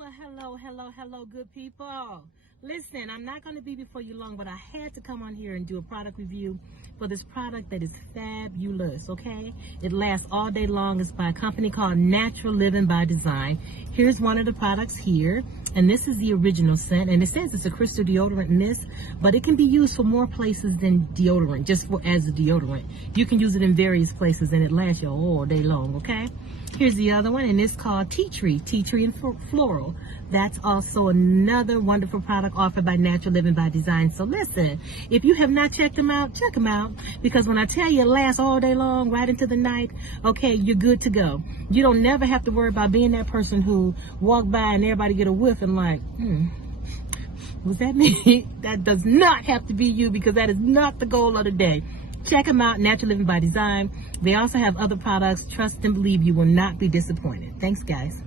Well, hello, good people. Listen, I'm not going to be before you long, but I had to come on here and do a product review for this product that is fabulous, okay? It lasts all day long. It's by a company called Natural Living by Design. Here's one of the products here, and this is the original scent, and it says it's a crystal deodorant mist, but it can be used for more places than deodorant, as a deodorant. You can use it in various places, and it lasts you all day long, okay? Here's the other one, and it's called Tea Tree and Floral. That's also another wonderful product offered by Natural Living by Design. So listen, if you have not checked them out, check them out. Because when I tell you it lasts all day long, right into the night, okay, you're good to go. You don't never have to worry about being that person who walk by and everybody get a whiff and like, was that me? That does not have to be you, because that is not the goal of the day. Check them out, Natural Living by Design. They also have other products. Trust and believe you will not be disappointed. Thanks, guys.